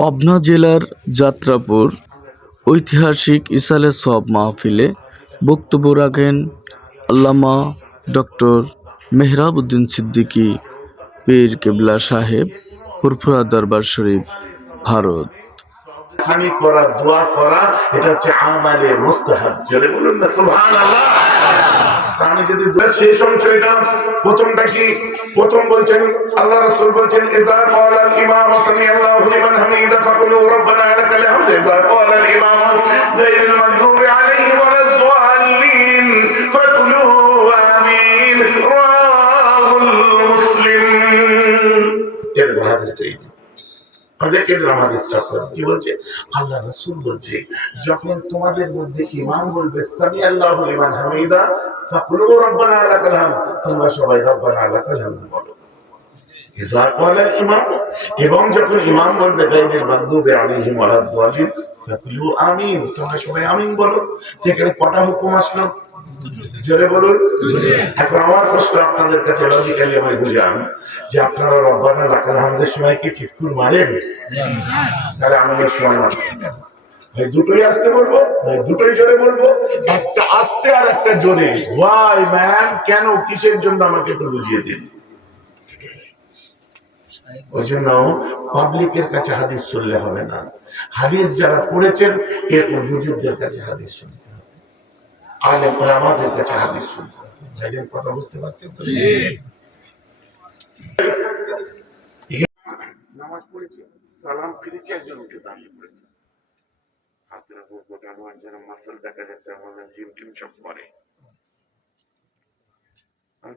পাবনা জেলার যাত্রাপুর ঐতিহাসিক ইসালে সব মাহফিলে বক্তব্য রাখেন আল্লামা ডক্টর মেহরাব উদ্দিন সিদ্দিকী, পীর কেবলা সাহেব ফুরফুরা দরবার শরীফ, ভারত। আমি প্রথমটা কি? প্রথম বলছেন, আল্লাহ বলছেন ফাকুলু রাব্বানা লাকাল হামদ ইজা ক্বালা আল ইমাম গায়রুল মাগদুবি আলাইহিম ওয়ালাদ দাল্লিন ফাকুলু আমিন রাহুল হাদিসটা এই আমাদেরকে আমাদের স্টাফ কি বলছে? আল্লাহ রসুল বলছে, যখন তোমাদের মধ্যে ইমাম বলবে সামি আল্লাহ লিমান হামিদা ফাকুলু রব্বানা লাকাল হামদ। তোমরা সবাই রব্বানা লাকাল হামদ বলো। এবং যখন ইমাম বলবে আমিন বলো। তো এখানে কটা হুকুম আসলো? জোরে বলুন। এখন আমার প্রশ্ন আপনাদের কাছে লজিক্যালি আমি বুঝান যে আপনারা রব্বানা সময় কি মারেন তাহলে আমাদের সময় মারছি দুটোই আসতে বলব? দুটোই জোরে বলব। একটা আসতে আর একটা জোরে। ওয়াই ম্যান কেন? কিসের জন্য আমাকে একটু বুঝিয়ে দিন। ওই জন্য পাবলিকের কাছে হাদিস চললে হবে না। হাদিস যারা পড়েছেন এর হুজুরদের কাছে হাদিস শুনতে হবে। আগে আমাদের কাছে হাদিস শুনতে হবে। কথা বুঝতে পারছেন তো? নামাজ সালাম একজন উঠে দেখা যাচ্ছে জিম টিম সব আর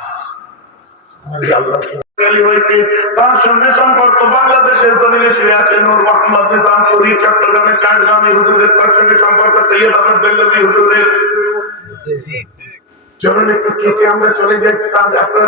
বলে তার সঙ্গে সম্পর্ক বাংলাদেশের জমিনে শুয়ে আছে নূর মোহাম্মদ নিজাম পুরী চট্টগ্রামে চারগ্রামে হুজুরের তার সঙ্গে সম্পর্ক সৈয়দ আহমদ বেল্লবী হুজুরের চলুন একটু কেটে আমরা চলে যাই কাজ আপনার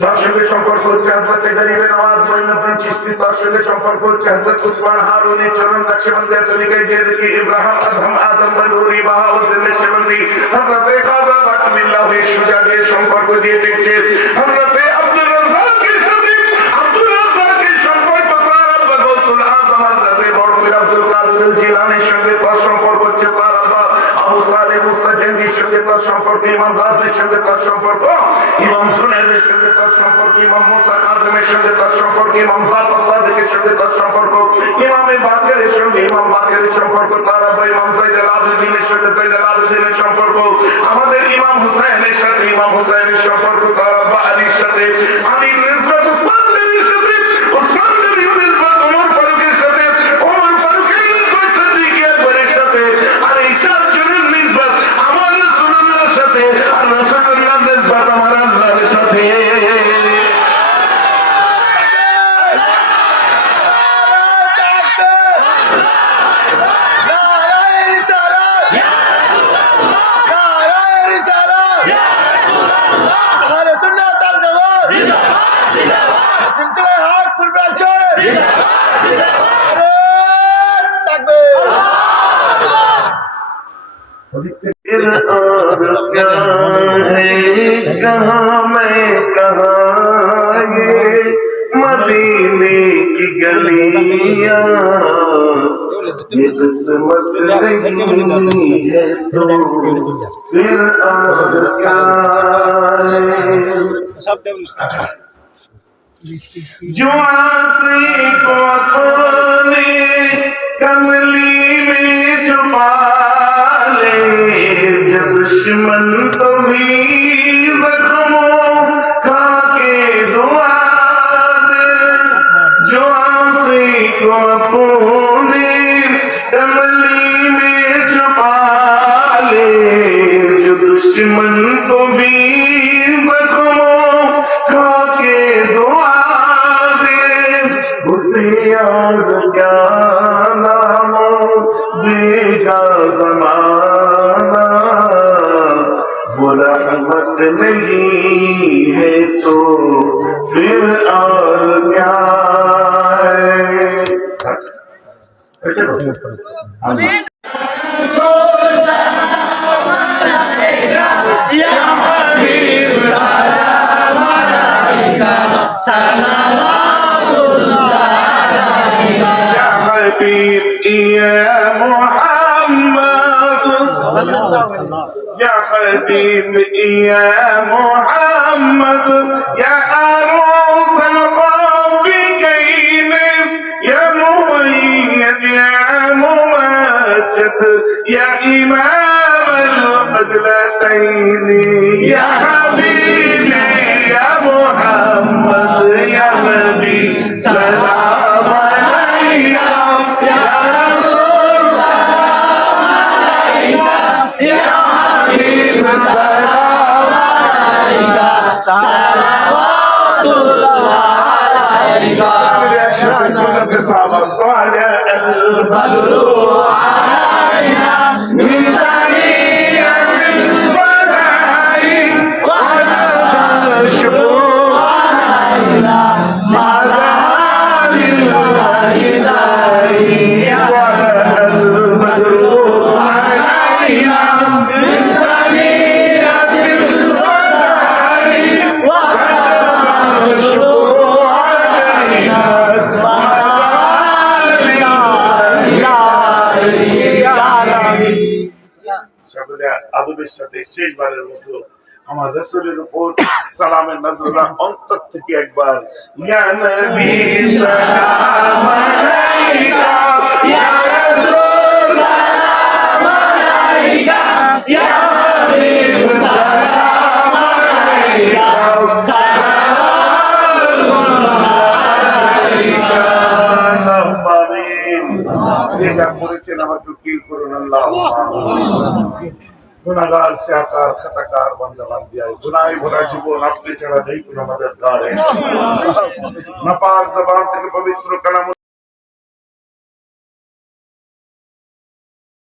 তার সঙ্গে সম্পর্ক হচ্ছে হজরতে গরিবে নওয়াজ মঈনুদ্দিন চিশতি। তার সঙ্গে সম্পর্ক হচ্ছে হজরত উসমান হারুনি চরণ যে দেখি ইব্রাহিম আজম আদম বনুরি বাহাউদ্দিন বাকমিল্লাহ সুজাদের সম্পর্ক দিয়ে দেখছে আব্দুল রাজ্জাকের সম্পর্ক আজম হজরতে বড়পীর আব্দুল কাদের সঙ্গে সম্পর্ক হচ্ছে তার আব্বা আবু সালে মুসা জেন্দির সঙ্গে তার সম্পর্ক, ইমাম রাজের সঙ্গে তার সম্পর্ক, ইমাম সুনাইদের সঙ্গে তার সম্পর্ক, ইমাম মুসা কাজমের সঙ্গে তার সম্পর্ক, ইমাম জাফর সাদিকের তার সম্পর্ক, ইমামে বাকেরের সঙ্গে ইমাম বাকেরের সম্পর্ক, তার আব্বা ইমাম সাইদ আল আবিদিনের সঙ্গে সাইদ আল সম্পর্ক, আমাদের ইমাম হুসাইনের সাথে ইমাম হুসাইনের সম্পর্ক, তার আব্বা আলীর সাথে আলীর নিসবত উসমান নবীর সাথে, উসমান کہاں میں کہاں یہ مدینے کی گلیاں یہ قسمت نہیں ہے تو پھر اور کیا جو آسی کو کملی ماضی زمانہ وہ رحمت نہیں ہے تو پھر اور کیا ہے؟ اچھا، اچھا، اچھا، ہاں جی۔ يا حبيبي يا محمد يا عروس الغافقين يا مؤيد يا ممجد يا إمام القبلتين. يا حبيبي يا محمد يا نبي. Sadhguru সকলে আদবের সাথে শেষবারের মতো আমার রসুলের উপর সালামের নজরা অন্তর থেকে একবার যেটা করেছেন আমাকে گناگار سیاکار خطاکار بند لگ دیا گناہ بھرا جیبون اپنے چڑھا نہیں کنا مددگار ہے نپاک زبان تک پویتر کلام